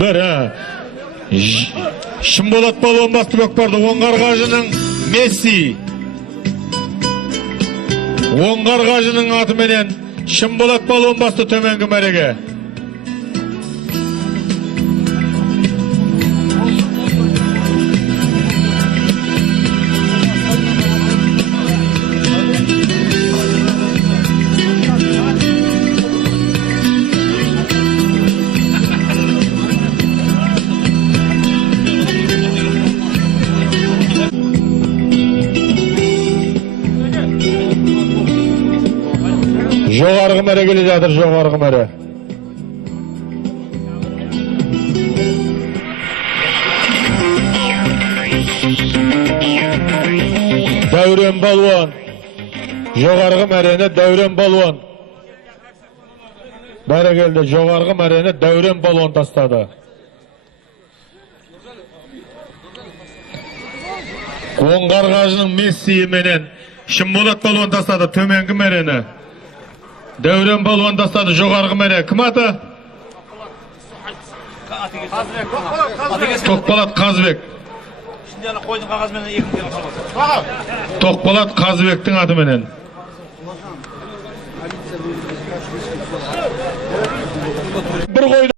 Bir ha. Шымболат балуан басты Көкпарды Оңғар қажының Месси. Оңғар қажының атыменен Шымболат балуан басты төменгі мәреге. Жоғарғы мәре келе жатыр, жоғарғы мәре. Дәурен балуан. Жоғарғы мәрені Дәурен балуан. Бәрі келді, жоғарғы мәрені Дәурен балуан тастады. Оңғар қажының Месси менен Шымболат балуан тастады төменгі мәрені. Дәурен балуан тастады жоғарғы мәре. Кім аты? Тоқпалат Қазбек. Тоқпалат Қазбектің аты менен.